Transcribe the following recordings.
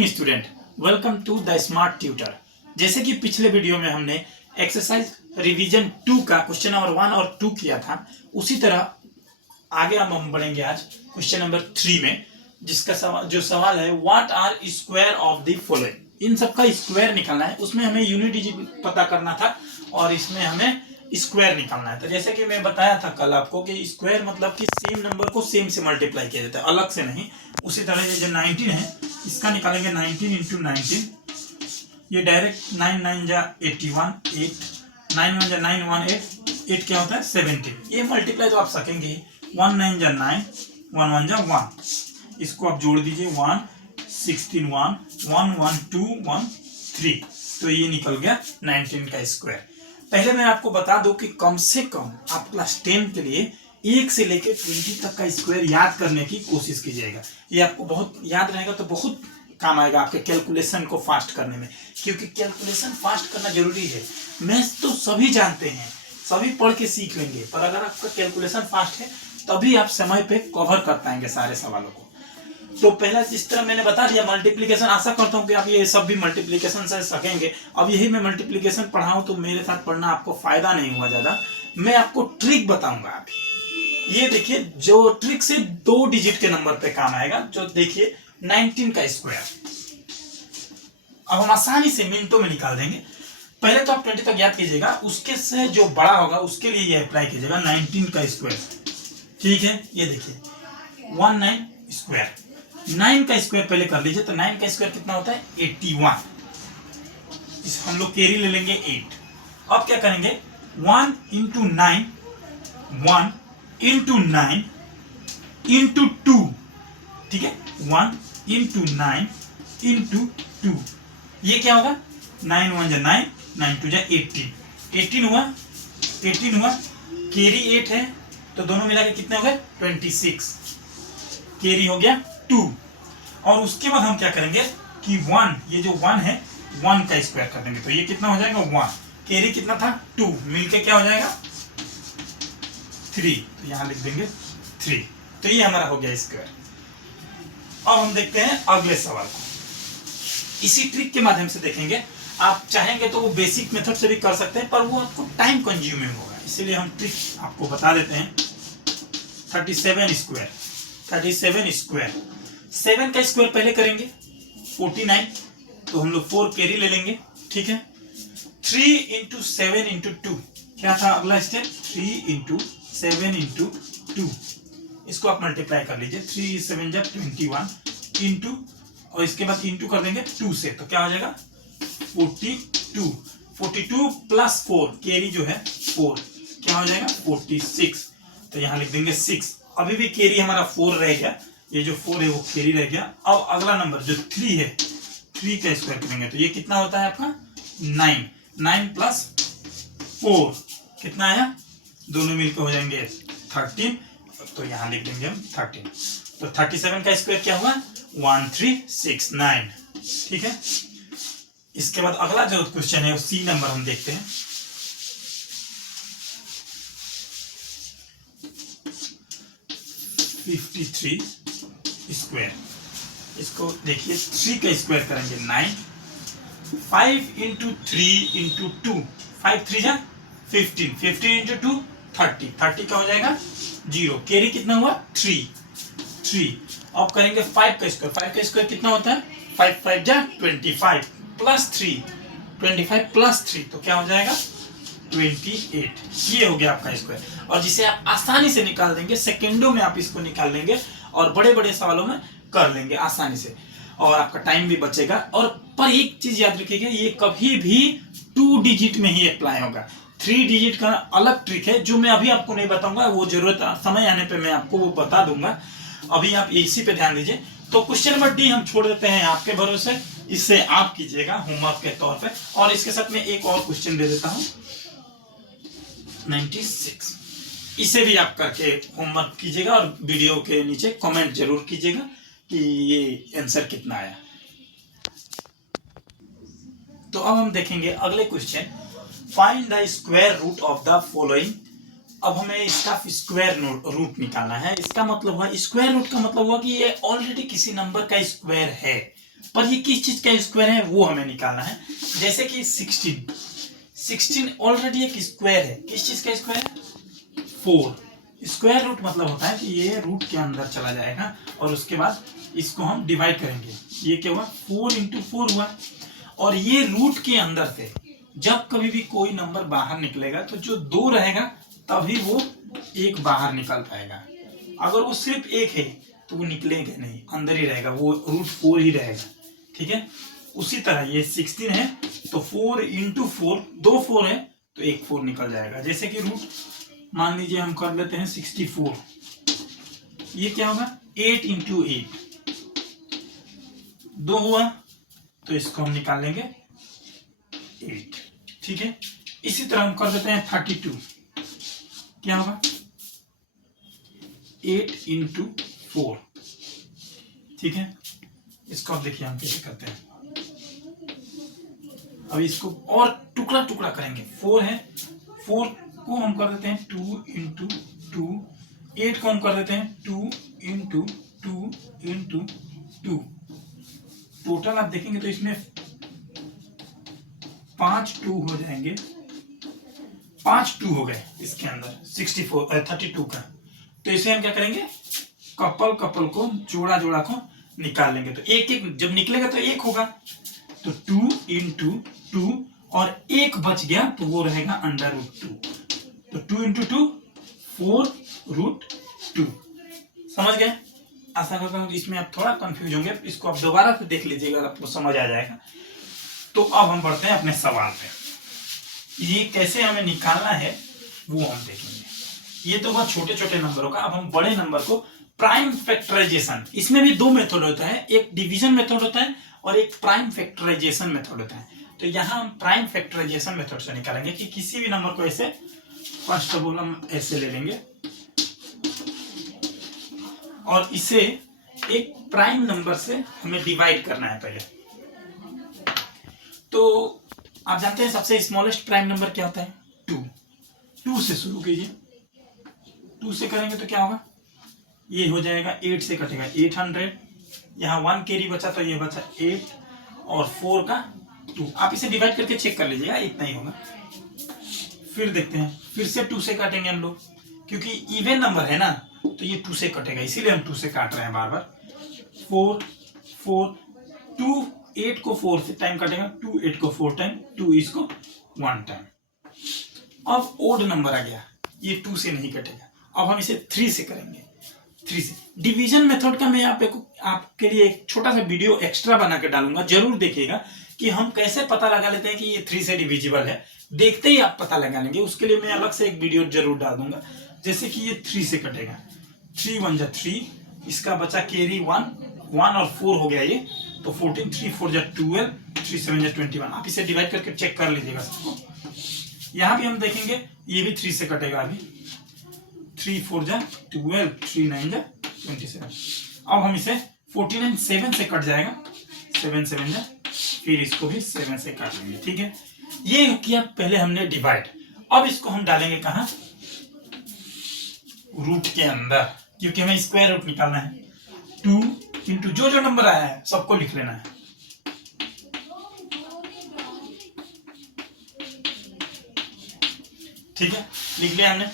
Morning student, welcome to the smart tutor. जैसे कि पिछले वीडियो में हमने एक्सरसाइज रिवीजन 2 का क्वेश्चन नंबर 1 और 2 किया था, उसी तरह आगे हम बढ़ेंगे आज क्वेश्चन नंबर 3 में, जिसका जो सवाल है what are square of the following. इन सब का स्क्वायर निकालना है, उसमें हमें यूनिट डिजिट पता करना था और इसमें हमें स्क्वायर निकालना है। तो जैसे कि मैं बताया था कल आपको कि स्क्वायर मतलब कि सेम नंबर को सेम से मल्टीप्लाई किया जाता है, अलग से नहीं। उसी तरह ये जो 19 है इसका निकालेंगे 19 इंटू 19, ये डायरेक्ट 9 9 जा 81, 8 9 1 जा 9 1 8 क्या होता है 17। ये मल्टीप्लाई तो आप सकेंगे, 1 9 जा 9 1 1 जा 1, इसको आप जोड़ दीजिए 1 16 1 1 1 2 1 3, तो ये निकल गया 19 का स्क्वायर। पहले मैं आपको बता दूं कि कम से कम आप क्लास 10 के लिए 1 से लेकर 20 तक का स्क्वायर याद करने की कोशिश कीजिएगा। ये आपको बहुत याद रहेगा तो बहुत काम आएगा आपके कैलकुलेशन को फास्ट करने में, क्योंकि कैलकुलेशन फास्ट करना जरूरी है। मैथ्स तो सभी जानते हैं, सभी पढ़ के सीख लेंगे, पर अगर आपका कैलकुलेशन फास्ट है तभी आप समय पे कवर कर पाएंगे सारे सवालों को। तो पहला जिस तरह मैंने बता दिया मल्टीप्लिकेशन, आशा करता हूं कि आप ये सब भी मल्टीप्लिकेशन से सकेंगे। अब यही मैं मल्टीप्लिकेशन पढ़ाऊं तो मेरे साथ पढ़ना आपको फायदा नहीं हुआ ज्यादा, मैं आपको ट्रिक बताऊंगा अभी। ये देखिए, जो ट्रिक से 2 डिजिट के नंबर पे काम आएगा, जो देखिए 19 का स्क्वायर अब हम आसानी से मिनटों में निकाल देंगे। पहले तो आप 20 तक याद कीजिएगा, उसके से जो बड़ा होगा उसके लिए ये अप्लाई कीजिएगा 19 का स्क्वायर। ठीक है, ये देखिए 19 स्क्वायर, 9 का स्क्वायर पहले कर लीजिए। तो 9 का स्क्वायर कितना होता है 81, इस हम लोग कैरी ले लेंगे 8। अब क्या करेंगे 1 इंटू 9, 1 इंटू 9 इंटू 2, ठीक है 1 इंटू 9 इंटू 2, ये क्या होगा 9 1 जा 9 9 2 जा 18 हुआ, 18 हुआ, कैरी 8 है तो दोनों मिला के कितने हो गए 26, कैरी हो गया 2। और उसके बाद हम क्या करेंगे कि 1, ये जो 1 है 1 का स्क्वायर कर देंगे, तो ये कितना हो जाएगा 1, कैरी कितना था 2, मिलके क्या हो जाएगा 3, तो यहां लिख देंगे 3। तो ये हमारा हो गया स्क्वायर। अब हम देखते हैं अगले सवाल को, इसी ट्रिक के माध्यम से देखेंगे। आप चाहेंगे तो वो बेसिक मेथड से भी कर सकते हैं, पर वो आपको टाइम कंज्यूमिंग होगा, इसीलिए हम ट्रिक आपको बता देते हैं। 37 स्क्वायर, 37 स्क्वायर, 7 का स्क्वायर पहले करेंगे 49, तो हम लोग 4 कैरी ले लेंगे, ठीक है। 3 इंटू 7 इंटू 2 क्या था अगला स्टेप, 3 इंटू 7 इंटू 2, इसको आप मल्टीप्लाई कर लीजिए, 3 7 जा 21 इंटू, और इसके बाद इंटू कर देंगे 2 से, तो क्या हो जाएगा 42, 42 प्लस 4, कैरी जो है 4, क्या हो जाएगा 46, तो यहां लिख देंगे 6। अभी भी कैरी हमारा 4 रह गया, ये जो 4 है वो कैरी रह गया। अब अगला नंबर जो 3 है, 3 का स्क्वायर करेंगे तो ये कितना होता है आपका 9, 9 प्लस 4 कितना आया, दोनों मिलकर हो जाएंगे 13, तो यहां लिख देंगे हम 13। तो 37 का स्क्वायर क्या हुआ 1369, ठीक है। इसके बाद अगला जो क्वेश्चन है सी नंबर हम देखते हैं। स्क्वायर, इसको देखिए 3 का स्क्वायर करेंगे 9, 5 इंटू 3 इंटू 2, 5 3 जा 15, 15 इंटू 2 30, 30 का हो जाएगा 0, कैरी कितना हुआ 3। अब करेंगे 5 का स्क्वायर, 5 का स्क्वायर कितना होता है 5 5 जा 25 प्लस 3, 25 प्लस 3, तो क्या हो जाएगा 28। ये हो गया आपका स्क्वायर, और जिसे आप आसानी से निकाल देंगे, सेकेंडों में आप इसको निकाल लेंगे और बड़े बड़े सवालों में कर लेंगे आसानी से, और आपका टाइम भी बचेगा। और पर एक चीज याद रखिएगा, ये कभी भी 2 डिजिट में ही अप्लाई होगा, 3 डिजिट का अलग ट्रिक है जो मैं अभी आपको नहीं बताऊंगा, वो जरूरत समय आने पे मैं आपको वो बता दूंगा। अभी आप इसी पे ध्यान दीजिए। तो क्वेश्चन नंबर डी हम छोड़ देते हैं आपके भरोसे, इससे आप कीजिएगा होमवर्क के तौर पे। और इसके साथ में एक और क्वेश्चन दे देता हूं 96, इसे भी आप करके होमवर्क कीजिएगा और वीडियो के नीचे कमेंट जरूर कीजिएगा कि ये आंसर कितना आया। तो अब हम देखेंगे अगले question, find the square root of the following. अब हमें इसका स्क्वायर रूट निकालना है। इसका मतलब हुआ, स्क्वायर रूट का मतलब हुआ कि ये ऑलरेडी किसी नंबर का स्क्वायर है, पर ये किस चीज का स्क्वायर है वो हमें निकालना है। जैसे कि 16 ऑलरेडी एक स्क्वायर है, किस चीज का स्क्वायर है? 4। स्क्वायर रूट मतलब होता है कि ये रूट के अंदर चला जाएगा और उसके बाद इसको हम डिवाइड करेंगे। ये क्या हुआ? 4 × 4 हुआ। और ये रूट के अंदर से जब कभी भी कोई नंबर बाहर निकलेगा तो जो 2 रहेगा तभी वो 1 बाहर निकल पाएगा। अगर वो सिर्फ 1 है तो वो निकलेगा नहीं, अंदर ही रहेगा, वो रूट 4 ही रहेगा। ठीक है, उसी तरह ये 16 है तो 4 × 4, 2 4 है तो 1 4 निकल जाएगा। जैसे कि रूट मान लीजिए हम कर लेते हैं 64, ये क्या होगा? 8 × 8, 2 हुआ तो इसको हम निकाल लेंगे 8। ठीक है, इसी तरह हम कर देते हैं 32, क्या होगा? 8 × 4। ठीक है, इसको अब देखिए हम कैसे करते हैं। अब इसको और टुकड़ा टुकड़ा करेंगे। 4 है, 4 को हम कर देते हैं 2 × 2, 8 को हम कर देते हैं 2 × 2 × 2। टोटल आप देखेंगे तो इसमें 5 2 हो जाएंगे, 5 2 हो गए इसके अंदर 32 का। तो इसे हम क्या करेंगे? कपल कपल को, जोड़ा जोड़ा को निकाल लेंगे। तो एक एक जब निकलेगा तो 1 होगा, तो 2 × 2 और 1 बच गया तो वो रहेगा √2। तो 2 × 2 4√2। समझ गए? आशा करता हूँ इसमें आप थोड़ा कंफ्यूज होंगे, इसको आप दोबारा से देख लीजिएगा, आपको समझ आ जाएगा। तो अब हम बढ़ते हैं अपने सवाल पे। ये कैसे हमें निकालना है वो हम देखेंगे। ये तो बहुत छोटे छोटे नंबरों का। अब हम बड़े नंबर को प्राइम फैक्टराइजेशन, इसमें भी 2 मेथड होता है, एक डिवीजन मेथड होता है और एक प्राइम फैक्टराइजेशन मेथड होता है। तो यहाँ हम प्राइम फैक्टराइजेशन मेथड से निकालेंगे कि किसी भी नंबर को ऐसे, फर्स्ट ऑफ ऑल हम ऐसे ले लेंगे और इसे एक प्राइम नंबर से हमें डिवाइड करना है पहले। तो आप जानते हैं सबसे स्मॉलेस्ट प्राइम नंबर क्या होता है? 2। 2 से शुरू कीजिए, 2 से करेंगे तो क्या होगा? ये हो जाएगा 8 से कटेगा 800, यहाँ 1 कैरी बचा तो ये बचा 8 और 4 का 2। आप इसे डिवाइड करके चेक कर लीजिएगा, इतना ही होगा। फिर देखते हैं, फिर से 2 से काटेंगे हम लोग, क्योंकि इवन नंबर है ना तो ये 2 से कटेगा, इसीलिए हम 2 से काट रहे हैं बार बार। 4 4 2 8 को 4 से टाइम काटेगा, 2 8 को 4 टाइम, 2 इसको 1 टाइम। अब ओड नंबर आ गया, ये 2 से नहीं कटेगा। अब हम इसे 3 से करेंगे, 3 से। डिवीजन मेथड का मैं आपके लिए एक छोटा सा वीडियो एक्स्ट्रा बना के डालूंगा, जरूर देखिएगा कि हम कैसे पता लगा लेते हैं कि ये 3 से डिविजिबल है। देखते ही आप पता लगा लेंगे, उसके लिए मैं अलग से एक वीडियो जरूर डाल दूंगा। जैसे कि ये 3 से कटेगा, 3 1 जा 3, इसका बचा कैरी 1 और 4 हो गया ये, तो 14, 3 4 जा 12, 3 7 जा 21। आप इसे डिवाइड करके चेक कर लीजिएगा सबको। यहाँ भी हम देखेंगे ये भी 3 से कटेगा, अभी 3 4 जा 12, 3 9 जा 27। अब हम इसे 49 7 से कट जाएगा, 7 7 जा, फिर इसको भी 7 से काट लेंगे। ठीक है, ये किया पहले हमने डिवाइड। अब इसको हम डालेंगे कहाँ? रूट के अंदर, क्योंकि हमें स्क्वायर रूट निकालना है। 2 × जो जो नंबर आया है सबको लिख लेना है। ठीक है, लिख लिया हमने।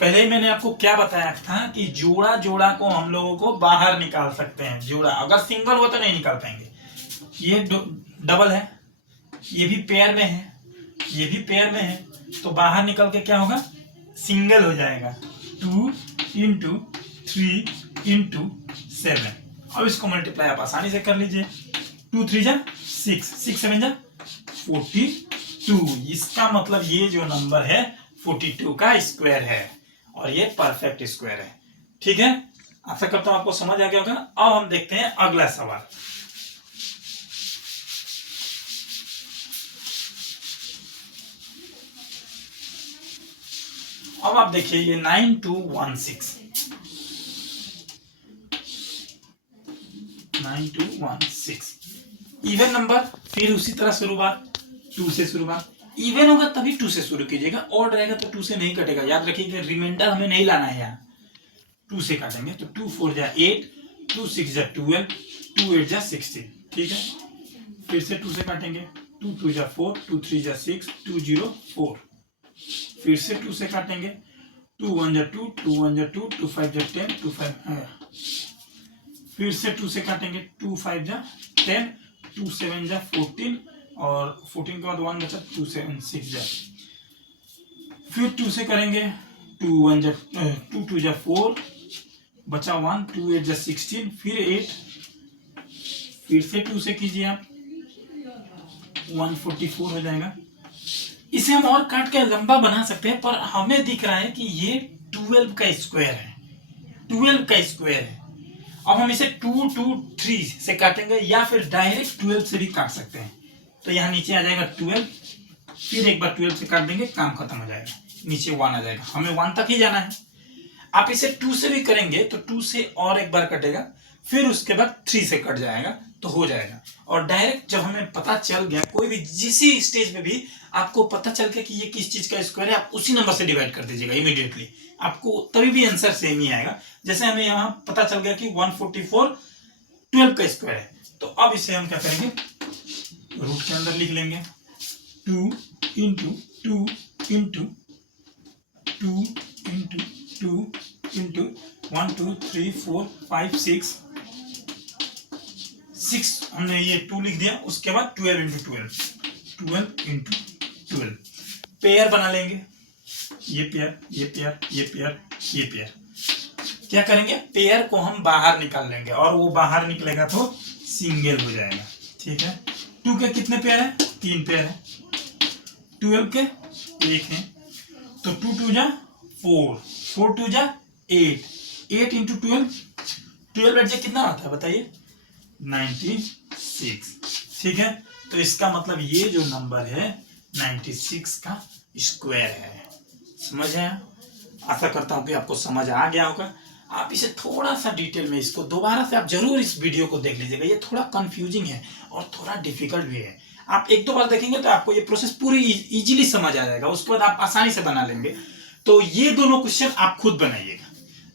पहले ही मैंने आपको क्या बताया था कि जोड़ा जोड़ा को हम लोगों को बाहर निकाल सकते हैं। जोड़ा अगर सिंगल हो तो नहीं निकाल पाएंगे। ये डबल है, ये भी पेयर में है, ये भी पेयर में है, तो बाहर निकल के क्या होगा? सिंगल हो जाएगा। 2 × 3 × 7। अब इसको मल्टीप्लाई आप आसानी से कर लीजिए। 2 3 जा 6, 6 7 जा 42। इसका मतलब ये जो नंबर है 42 का स्क्वायर है और ये परफेक्ट स्क्वायर है। ठीक है, आशा करता हूं आपको समझ आ गया होगा। अब हम देखते हैं अगला सवाल। अब आप देखिए ये 9216, 9216 इवन नंबर, फिर उसी तरह शुरुआत 2 से शुरुआत। इवन होगा तभी 2 से शुरू कीजिएगा, ऑड रहेगा तो 2 से नहीं कटेगा। याद रखिएगा, रिमाइंडर हमें नहीं लाना है, यहाँ 2 से काटेंगे। तो 2 4 जा 8, 2 6 जा 12, 2 8 जा 16, ठीक है। फिर से 2 से काटेंगे, 2 2 जा 4, 2 3 जा 6, 2 0 4। फिर से 2 से काटेंगे, 2 1 जा 2, 2 1 जा 2, 2 5 जा 10, 2 5। फिर से 2 से काटेंगे, 2 5 जा 10, 2 7 जा 14 और 14 के बाद 1 बचा, 2 7 6 जा। फिर 2 से करेंगे, 2 1 जा 2 2 जा 4 बचा 1, 2 8 जा 16, फिर 8। फिर से 2 से कीजिए आप, 144 हो जाएगा। इसे हम और काट के लंबा बना सकते हैं, पर हमें दिख रहा है कि ये 12 का स्क्वायर है, 12 का स्क्वायर है। अब हम इसे 2 2 3 से काटेंगे या फिर डायरेक्ट 12 से भी काट सकते हैं। तो यहाँ नीचे आ जाएगा 12, फिर एक बार 12 से काट देंगे, काम खत्म हो जाएगा, नीचे 1 आ जाएगा। हमें 1 तक ही जाना है। आप इसे 2 से भी करेंगे तो 2 से और एक बार कटेगा, फिर उसके बाद 3 से कट जाएगा तो हो जाएगा। और डायरेक्ट जब हमें पता चल गया, कोई भी जिस स्टेज में भी आपको पता चल गया कि ये किस चीज का स्क्वायर है, आप उसी नंबर से डिवाइड कर दीजिएगा इमीडिएटली, आपको तभी भी आंसर सेम ही आएगा। जैसे हमें यहाँ पता चल गया कि 144 12 का स्क्वायर है, तो अब इसे हम क्या करेंगे, रूट के अंदर लिख लेंगे, 2 इंटू 2 इंटू 2 इंटू 2 इंटू 1 2 3 4 5 6 हमने ये 2 लिख दिया। उसके बाद 12 इंटू 12, 12 इंटू 12 पेयर बना लेंगे, ये पेयर ये पेयर ये पेयर ये पेयर। क्या करेंगे, पेयर को हम बाहर निकाल लेंगे और वो बाहर निकलेगा तो सिंगल हो जाएगा, ठीक है। 2 के कितने पेयर है, 3 पेयर है, 12 के 1 है, तो 2 2 जा 4, 4 2 जा 8, 8 इंटू 12, 12 बट कितना आता है बताइए, 96, ठीक है। तो इसका मतलब ये जो नंबर है 96 का स्क्वायर है। समझ आया? आशा करता हूं कि आपको समझ आ गया होगा। आप इसे थोड़ा सा डिटेल में इसको दोबारा से आप जरूर इस वीडियो को देख लीजिएगा, ये थोड़ा कंफ्यूजिंग है और थोड़ा डिफिकल्ट भी है। आप एक दो बार देखेंगे तो आपको ये प्रोसेस पूरी इजीली समझ आ जाएगा, उसके बाद आप आसानी से बना लेंगे। तो ये दोनों क्वेश्चन आप खुद बनाइएगा,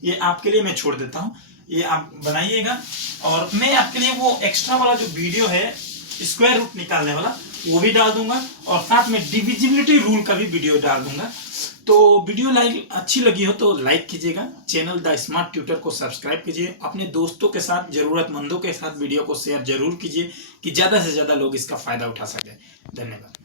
ये आपके लिए मैं छोड़ देता हूँ, ये आप बनाइएगा। और मैं आपके लिए वो एक्स्ट्रा वाला जो वीडियो है स्क्वायर रूट निकालने वाला वो भी डाल दूंगा, और साथ में डिविजिबिलिटी रूल का भी वीडियो डाल दूंगा। तो वीडियो अच्छी लगी हो तो लाइक कीजिएगा, चैनल द स्मार्ट ट्यूटर को सब्सक्राइब कीजिए, अपने दोस्तों के साथ, जरूरतमंदों के साथ वीडियो को शेयर जरूर कीजिए कि ज्यादा से ज्यादा लोग इसका फायदा उठा सके। धन्यवाद।